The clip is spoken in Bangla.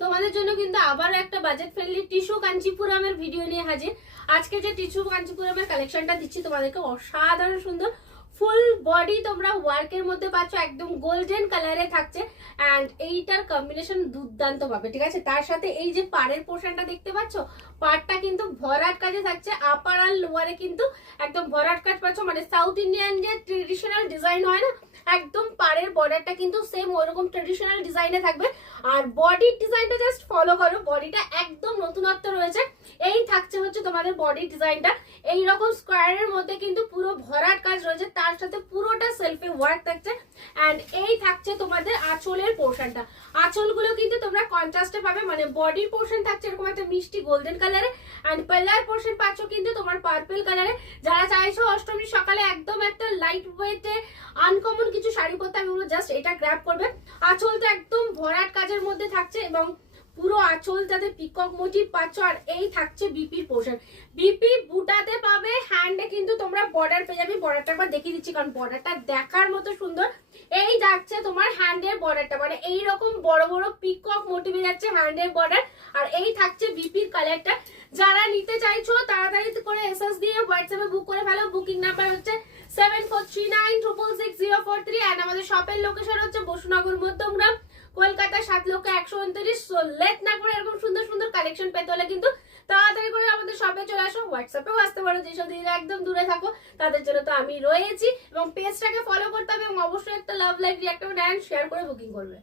তোমাদের জন্য কিন্তু আবারও একটা বাজেট ফ্রেন্ডলি টিস্যু কাঞ্চিপুরমের ভিডিও নিয়ে হাজির। আজকে যে টিস্যু কাঞ্চিপুরমের কালেকশনটা দিচ্ছি তোমাদেরকে, অসাধারণ সুন্দর ফুল বডি তোমরা ওয়ার্কের মধ্যে পাচ্ছ, একদম গোল্ডেন কালারে থাকছে। অ্যান্ড এইটার কম্বিনেশন দুর্দান্ত পাবে, ঠিক আছে। তার সাথে এই যে পাড়ের পোর্শনটা দেখতে পাচ্ছ, পাড়টা কিন্তু ভরাট কাজে থাকছে। আপার আর লোয়ারে কিন্তু একদম ভরাট কাজ পাচ্ছ, মানে সাউথ ইন্ডিয়ান যে ট্রেডিশনাল ডিজাইন হয় না, একদম পাড়ের বর্ডারটা কিন্তু সেম ওইরকম ট্রেডিশনাল ডিজাইনে থাকবে। আর বডির ডিজাইনটা জাস্ট ফলো করো, বডিটা একদম নতুনত্ব রয়েছে। এই থাকছে হচ্ছে তোমাদের বডি ডিজাইনটা, এইরকম স্কোয়ারের মধ্যে কিন্তু পুরো ভরাট কাজ রয়েছে, তার সাথে পুরোটা সেলফে ওয়ার্ক থাকছে। অ্যান্ড এই থাকছে তোমাদের আঁচলের পোর্শনটা, আঁচলগুলো কিন্তু তোমরা কন্ট্রাস্টে পাবে, মানে বডির পোর্শন থাকছে এরকম একটা মিষ্টি গোল্ডেন কালারে, অ্যান্ড পাল্লার পোর্শন পাচ্ছ কিন্তু তোমার পার্পল কালারে। যারা চাইছো অষ্টমীর সকালে একদম একটা লাইট ওয়েটে আনকমন কিছু শাড়ি পরতে, আমি বলবো জাস্ট এটা গ্র্যাব করবে। আঁচলটা একদম ভরাট কাজের মধ্যে থাকছে এবং পুরো আঁচলটাতে পিকক মোটিভ পাচ্ছ। আর এই থাকছে বিপির পোর্শন, বিপি বুটাতে পাবে, হ্যান্ডে কিন্তু তোমরা বর্ডার পেয়ে যাবে। বর্ডারটা একবার দেখিয়ে দিচ্ছি কারণ বর্ডারটা দেখার মতো সুন্দর। এই যাচ্ছে তোমার হ্যান্ডের বর্ডারটা, মানে এইরকম বড় বড় পিকক মোটিভে যাচ্ছে হ্যান্ডের বর্ডার। আর এই থাকছে বিপির কালারটা। যারা নিতে চাইছো তাড়াতাড়ি করে এসএস দিয়ে হোয়াটসঅ্যাপে বুক করে ফেলো। বুকিং নাম্বার হচ্ছে 7439666043। অ্যান্ড আমাদের শপের লোকেশন হচ্ছে বসুনগর মধ্যমগ্রাম, কলকাতা 7,129। সো লেট না করে এরকম সুন্দর সুন্দর কালেকশন পেতে হলে কিন্তু তাড়াতাড়ি করে আমাদের শপে চলে আসো। হোয়াটসঅ্যাপেও আসতে পারো, যেসব দিদিরা একদম দূরে থাকো তাদের জন্য তো আমি রয়েছি। এবং পেজটাকে ফলো করতে হবে এবং অবশ্যই একটা love like react and share করে বুকিং করবে।